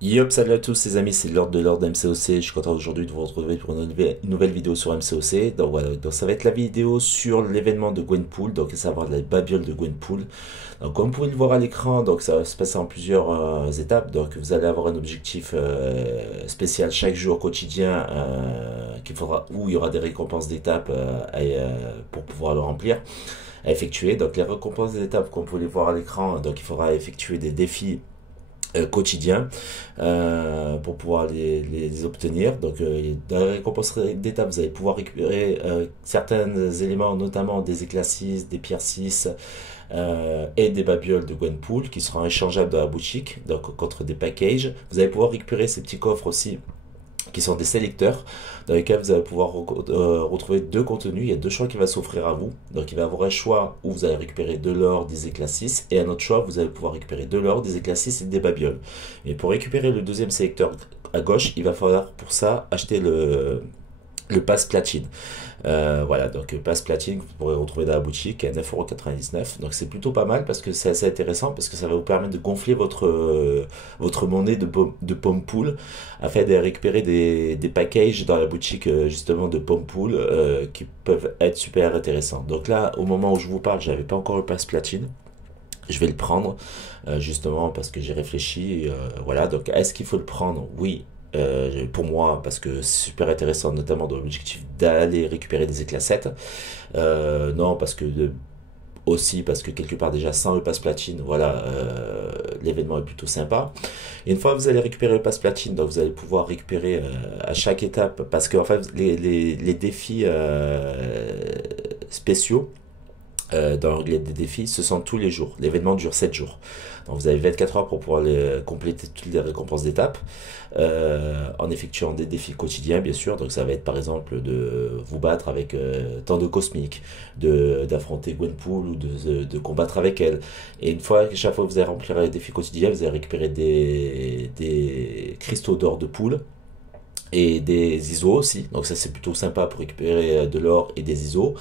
Yop, salut à tous les amis, c'est Lord MCOC. Je suis content aujourd'hui de vous retrouver pour une nouvelle vidéo sur MCOC. Donc voilà, donc ça va être la vidéo sur l'événement de Gwenpool, donc à savoir la babiole de Gwenpool. Donc comme vous pouvez le voir à l'écran, donc ça va se passer en plusieurs étapes. Donc vous allez avoir un objectif spécial chaque jour quotidien qu'il faudra, où il y aura des récompenses d'étapes pour pouvoir le remplir, à effectuer. Donc les récompenses d'étapes, comme vous pouvez les voir à l'écran, donc il faudra effectuer des défis quotidien pour pouvoir les obtenir. Donc dans les récompenses d'étape, vous allez pouvoir récupérer certains éléments, notamment des éclats 6, des pierres 6 et des babioles de Gwenpool qui seront échangeables dans la boutique, donc contre des packages. Vous allez pouvoir récupérer ces petits coffres aussi qui sont des sélecteurs dans lesquels vous allez pouvoir retrouver deux contenus. Il y a deux choix qui vont s'offrir à vous. Donc il va y avoir un choix où vous allez récupérer de l'or, des éclats 6, et un autre choix vous allez pouvoir récupérer de l'or, des éclats 6 et des babioles. Et pour récupérer le deuxième sélecteur à gauche, il va falloir pour ça acheter le pass platine. Voilà, donc pass platine que vous pourrez retrouver dans la boutique à 9,99 €. Donc c'est plutôt pas mal parce que c'est assez intéressant parce que ça va vous permettre de gonfler votre monnaie de Pompool afin de récupérer des packages dans la boutique justement de Pompool qui peuvent être super intéressants. Donc là, au moment où je vous parle, j'avais pas encore le pass platine. Je vais le prendre justement parce que j'ai réfléchi. Voilà, donc est-ce qu'il faut le prendre? Oui, pour moi, parce que c'est super intéressant, notamment dans l'objectif d'aller récupérer des éclats 7. Non, parce que aussi parce que quelque part déjà sans le pass platine, voilà, l'événement est plutôt sympa. Et une fois que vous allez récupérer le pass platine, donc vous allez pouvoir récupérer à chaque étape, parce que en fait les défis spéciaux dans l'onglet des défis, ce sont tous les jours. L'événement dure 7 jours. Donc vous avez 24 heures pour pouvoir compléter toutes les récompenses d'étape en effectuant des défis quotidiens, bien sûr. Donc ça va être par exemple de vous battre avec tant de cosmiques, d'affronter Gwenpool ou de combattre avec elle. Et une fois, chaque fois que vous allez remplir les défis quotidiens, vous allez récupérer des cristaux d'or de poule et des ISO aussi. Donc ça c'est plutôt sympa pour récupérer de l'or et des ISO.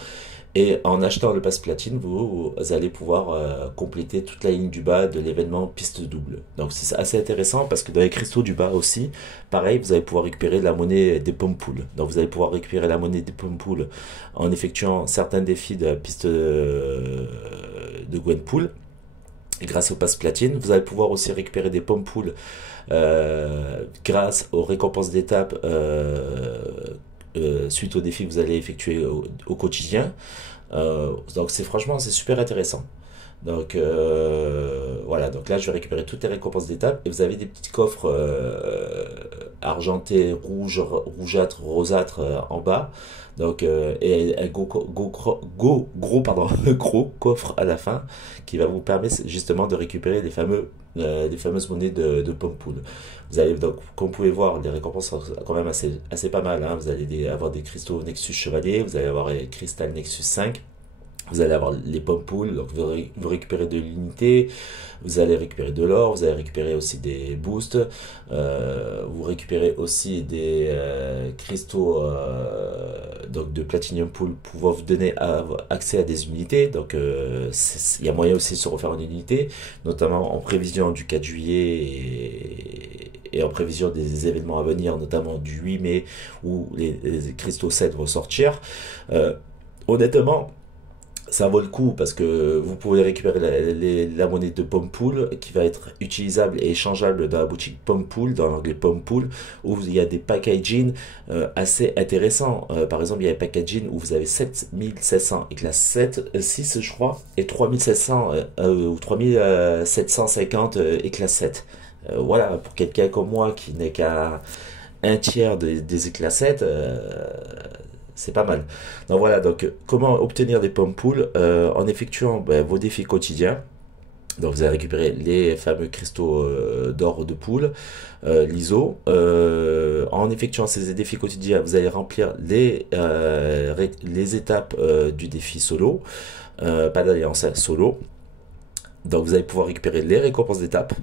Et en achetant le pass platine, vous allez pouvoir compléter toute la ligne du bas de l'événement piste double. Donc c'est assez intéressant parce que dans les cristaux du bas aussi, pareil, vous allez pouvoir récupérer la monnaie des Pompool. Donc vous allez pouvoir récupérer la monnaie des Pompool en effectuant certains défis de la piste de Gwenpool. Et grâce au pass platine, vous allez pouvoir aussi récupérer des Pompool grâce aux récompenses d'étape suite aux défis que vous allez effectuer au quotidien. Donc c'est franchement c'est super intéressant. Donc voilà, donc là je vais récupérer toutes les récompenses d'étape et vous avez des petits coffres argentés, rougeâtres, rosâtres en bas. Donc et un gros pardon gros coffre à la fin qui va vous permettre justement de récupérer les fameuses monnaies de Pompool. Vous allez donc, comme vous pouvez voir, les récompenses sont quand même assez pas mal. Hein. Vous allez avoir des cristaux Nexus Chevalier, vous allez avoir les cristal Nexus 5. Vous allez avoir les Pompool, donc vous récupérez de l'unité, vous allez récupérer de l'or, vous allez récupérer aussi des boosts, vous récupérez aussi des cristaux donc de Platinum Pool pour vous donner accès à des unités. Donc il y a moyen aussi de se refaire une unité, notamment en prévision du 4 juillet et en prévision des événements à venir, notamment du 8 mai où les cristaux 7 vont sortir. Honnêtement, ça vaut le coup parce que vous pouvez récupérer la monnaie de Pompool qui va être utilisable et échangeable dans la boutique Pompool, dans l'onglet Pompool, où il y a des packaging assez intéressants. Par exemple, il y a un packaging où vous avez 7700 éclats 7, 6 je crois, et 3700 ou 3750 éclats 7. Voilà, pour quelqu'un comme moi qui n'est qu'à un tiers des éclats 7, c'est pas mal. Donc voilà, donc comment obtenir des Pompool en effectuant vos défis quotidiens. Donc vous allez récupérer les fameux cristaux d'or de poule, l'ISO. En effectuant ces défis quotidiens, vous allez remplir les étapes du défi solo, pas d'alliance, hein, solo. Donc vous allez pouvoir récupérer les récompenses d'étape.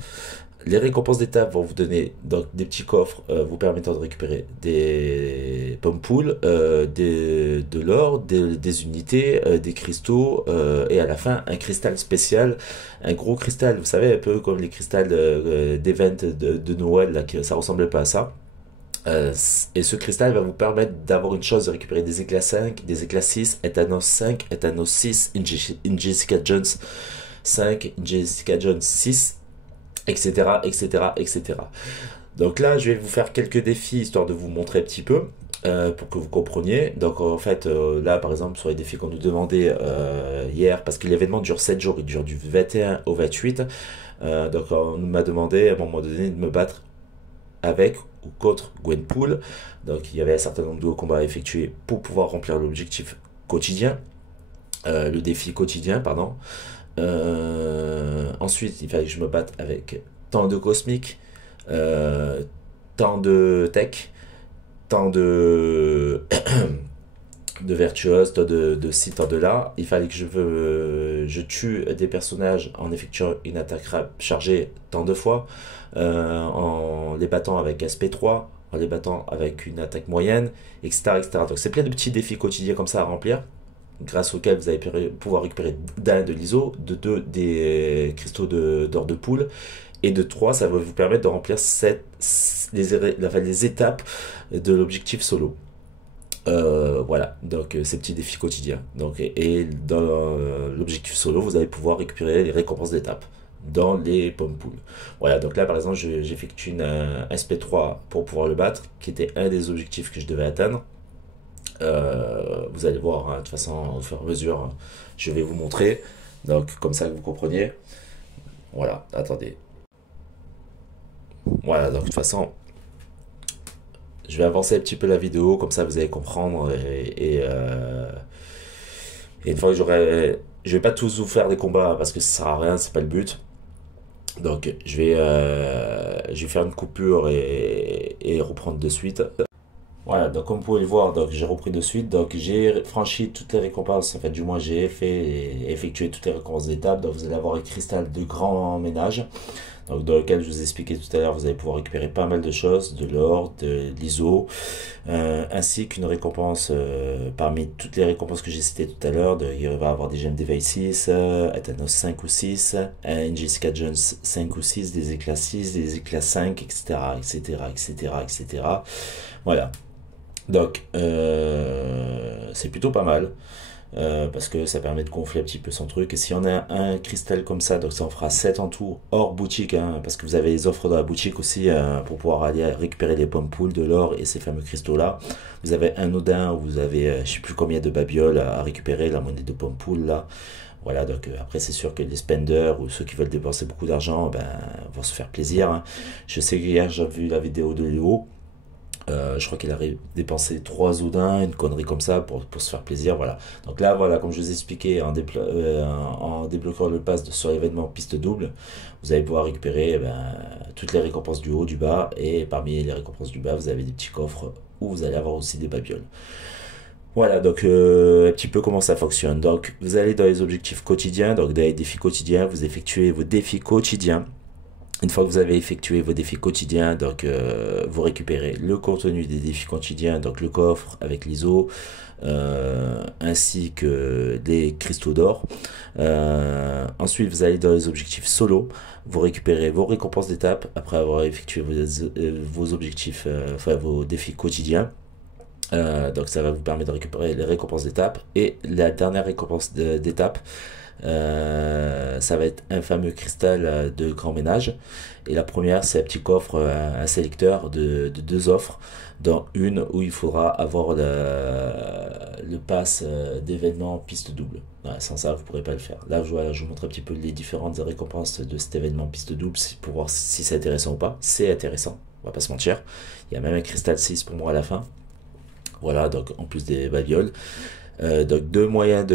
Les récompenses d'étape vont vous donner donc des petits coffres vous permettant de récupérer des pommes poules, de l'or, des unités, des cristaux et à la fin un cristal spécial, un gros cristal, vous savez un peu comme les cristals d'event de Noël, là, que ça ressemble pas à ça. Et ce cristal va vous permettre d'avoir une chance de récupérer des éclats 5, des éclats 6, Ethanos 5, Ethanos 6, in Jessica Jones 5, in Jessica Jones 6, etc., etc., etc. Donc là, je vais vous faire quelques défis, histoire de vous montrer un petit peu, pour que vous compreniez. Donc en fait, là, par exemple, sur les défis qu'on nous demandait hier, parce que l'événement dure 7 jours, il dure du 21 au 28, donc on m'a demandé, à un moment donné, de me battre avec ou contre Gwenpool. Donc il y avait un certain nombre de combats à effectuer pour pouvoir remplir l'objectif quotidien, le défi quotidien, pardon. Ensuite, il fallait que je me batte avec tant de cosmiques, tant de tech, tant de de virtuose, tant de ci, tant de là. Il fallait que je tue des personnages en effectuant une attaque chargée tant de fois, en les battant avec SP3, en les battant avec une attaque moyenne, etc., etc. Donc c'est plein de petits défis quotidiens comme ça à remplir, grâce auquel vous allez pouvoir récupérer d'un de l'ISO, de deux des cristaux d'or de poule, et de 3, ça va vous permettre de remplir les étapes de l'objectif solo. Voilà, donc ces petits défis quotidiens. Donc, et dans l'objectif solo, vous allez pouvoir récupérer les récompenses d'étape dans les pommes poules. Voilà, donc là par exemple, j'effectue une SP3 pour pouvoir le battre, qui était un des objectifs que je devais atteindre. Vous allez voir, hein, de toute façon, au fur et à mesure, hein, je vais vous montrer. Donc, comme ça que vous compreniez. Voilà, attendez. Voilà, donc de toute façon, je vais avancer un petit peu la vidéo, comme ça vous allez comprendre. Et une fois que je vais pas tous vous faire des combats parce que ça sert à rien, c'est pas le but. Donc, je vais faire une coupure et reprendre de suite. Voilà, donc comme vous pouvez le voir, donc j'ai repris de suite, donc j'ai franchi toutes les récompenses, en fait du moins j'ai effectué toutes les récompenses d'étape, donc vous allez avoir un cristal de grand ménage, donc dans lequel je vous ai expliqué tout à l'heure, vous allez pouvoir récupérer pas mal de choses, de l'or, de l'ISO, ainsi qu'une récompense, parmi toutes les récompenses que j'ai citées tout à l'heure, il va y avoir des gemmes d'éveil 6, Ethanos 5 ou 6, un Jessica Jones 5 ou 6, des éclats 6, des éclats 5, etc., etc., etc., etc. Voilà. Donc, c'est plutôt pas mal, parce que ça permet de gonfler un petit peu son truc. Et si on a un cristal comme ça, donc ça en fera 7 en tout, hors boutique, hein, parce que vous avez les offres dans la boutique aussi, pour pouvoir aller récupérer les pommes poules, de l'or et ces fameux cristaux-là. Vous avez un Odin, où vous avez, je sais plus combien de babioles à récupérer, la monnaie de pommes poules, là. Voilà, donc après c'est sûr que les spenders ou ceux qui veulent dépenser beaucoup d'argent, ben, vont se faire plaisir, hein. Je sais qu'hier j'ai vu la vidéo de Léo. Je crois qu'il a dépensé 3 Odins, une connerie comme ça pour se faire plaisir, voilà. Donc là, voilà, comme je vous ai expliqué, en débloquant le pass sur l'événement piste double, vous allez pouvoir récupérer toutes les récompenses du haut, du bas, et parmi les récompenses du bas, vous avez des petits coffres où vous allez avoir aussi des babioles. Voilà, donc un petit peu comment ça fonctionne. Donc vous allez dans les objectifs quotidiens, donc dans les défis quotidiens, vous effectuez vos défis quotidiens. Une fois que vous avez effectué vos défis quotidiens, donc vous récupérez le contenu des défis quotidiens, donc le coffre avec l'ISO, ainsi que des cristaux d'or. Ensuite, vous allez dans les objectifs solo, vous récupérez vos récompenses d'étape après avoir effectué vos objectifs, enfin vos défis quotidiens. Donc ça va vous permettre de récupérer les récompenses d'étape. Et la dernière récompense d'étape, ça va être un fameux cristal de grand ménage. Et la première, c'est un petit coffre, un sélecteur de 2 offres, dans une où il faudra avoir le pass d'événement piste double. Ouais, sans ça, vous ne pourrez pas le faire. Là, je vous montre un petit peu les différentes récompenses de cet événement piste double pour voir si c'est intéressant ou pas. C'est intéressant, on va pas se mentir. Il y a même un cristal 6 pour moi à la fin. Voilà, donc en plus des babioles. Donc 2 moyens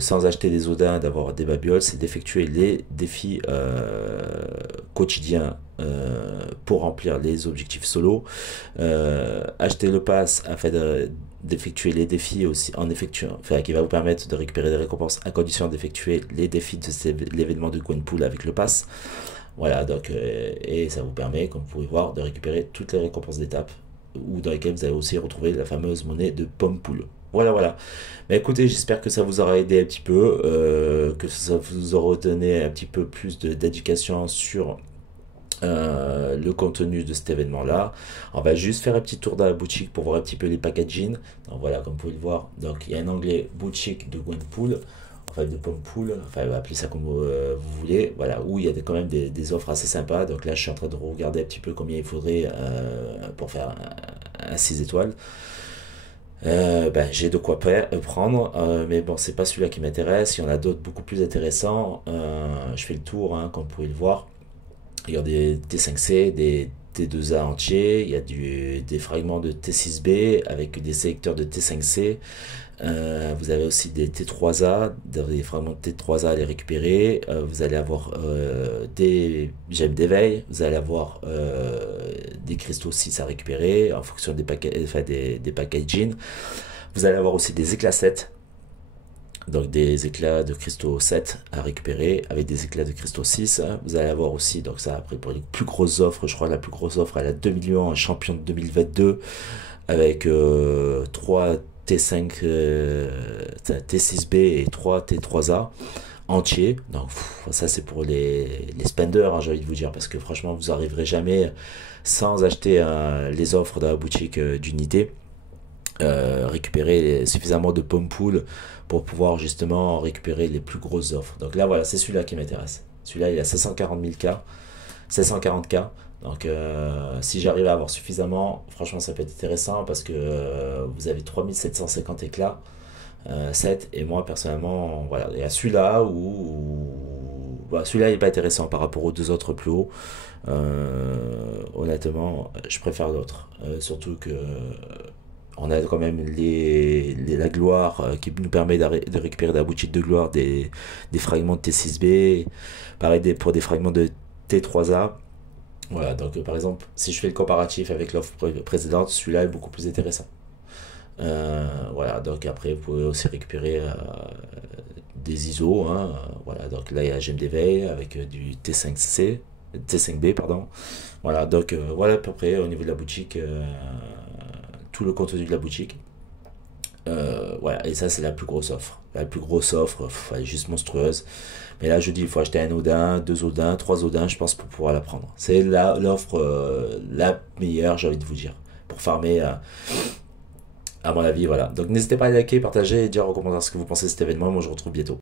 sans acheter des Odins, d'avoir des babioles, c'est d'effectuer les défis quotidiens pour remplir les objectifs solo. Acheter le pass afin d'effectuer les défis aussi en effectuant, enfin qui va vous permettre de récupérer des récompenses à condition d'effectuer les défis de l'événement de Gwenpool avec le pass. Voilà, donc, et ça vous permet, comme vous pouvez voir, de récupérer toutes les récompenses d'étape, ou dans lesquelles vous allez aussi retrouver la fameuse monnaie de pomme poule. Voilà, voilà. Mais écoutez, j'espère que ça vous aura aidé un petit peu, que ça vous aura donné un petit peu plus d'éducation sur le contenu de cet événement-là. On va juste faire un petit tour dans la boutique pour voir un petit peu les packaging. Donc voilà, comme vous pouvez le voir, donc il y a un onglet boutique de Gwenpool, enfin de Pompool, enfin appelez ça comme vous voulez, voilà, où il y a quand même des offres assez sympas. Donc là, je suis en train de regarder un petit peu combien il faudrait pour faire un 6 étoiles. Ben, j'ai de quoi prendre, mais bon, c'est pas celui-là qui m'intéresse. Il y en a d'autres beaucoup plus intéressants. Je fais le tour, hein, comme vous pouvez le voir. Il y a des T5C, des T2A entiers, il y a des fragments de T6B avec des sélecteurs de T5C. Vous avez aussi des T3A, des fragments de T3A à les récupérer. Vous allez avoir des gemmes d'éveil, vous allez avoir des cristaux 6 à récupérer en fonction des packaging. Vous allez avoir aussi des éclats 7, donc des éclats de cristaux 7 à récupérer avec des éclats de cristaux 6. Vous allez avoir aussi, donc ça après pour les plus grosses offres, je crois la plus grosse offre elle a 2 millions, un champion de 2022 avec 3 T5, T6B et 3 T3A entiers. Donc ça c'est pour les spenders, hein, j'ai envie de vous dire, parce que franchement vous arriverez jamais sans acheter les offres dans la boutique d'unité. Récupérer suffisamment de pommes poules pour pouvoir justement récupérer les plus grosses offres. Donc là voilà, c'est celui-là qui m'intéresse. Celui-là il a 740 000 K, 740K. Donc si j'arrive à avoir suffisamment, franchement ça peut être intéressant parce que vous avez 3750 éclats, 7, et moi personnellement, voilà, il y a celui-là bah, celui-là il n'est pas intéressant par rapport aux deux autres plus hauts. Honnêtement, je préfère l'autre. Surtout que on a quand même la gloire qui nous permet de récupérer de la boutique de gloire des fragments de T6B, pareil pour des fragments de T3A. Voilà, donc par exemple, si je fais le comparatif avec l'offre précédente, celui-là est beaucoup plus intéressant. Voilà, donc après vous pouvez aussi récupérer des ISO, hein, voilà, donc là il y a la gemme d'éveil avec du T5C, T5B, pardon. Voilà, donc voilà à peu près au niveau de la boutique, tout le contenu de la boutique. Voilà, et ça c'est la plus grosse offre. La plus grosse offre, elle est juste monstrueuse. Mais là je dis, il faut acheter un Odin, 2 Odins, 3 Odins, je pense, pour pouvoir la prendre. C'est l'offre la meilleure, j'ai envie de vous dire, pour farmer à mon avis, voilà. Donc n'hésitez pas à liker, partager et dire en commentaire ce que vous pensez de cet événement. Moi je vous retrouve bientôt.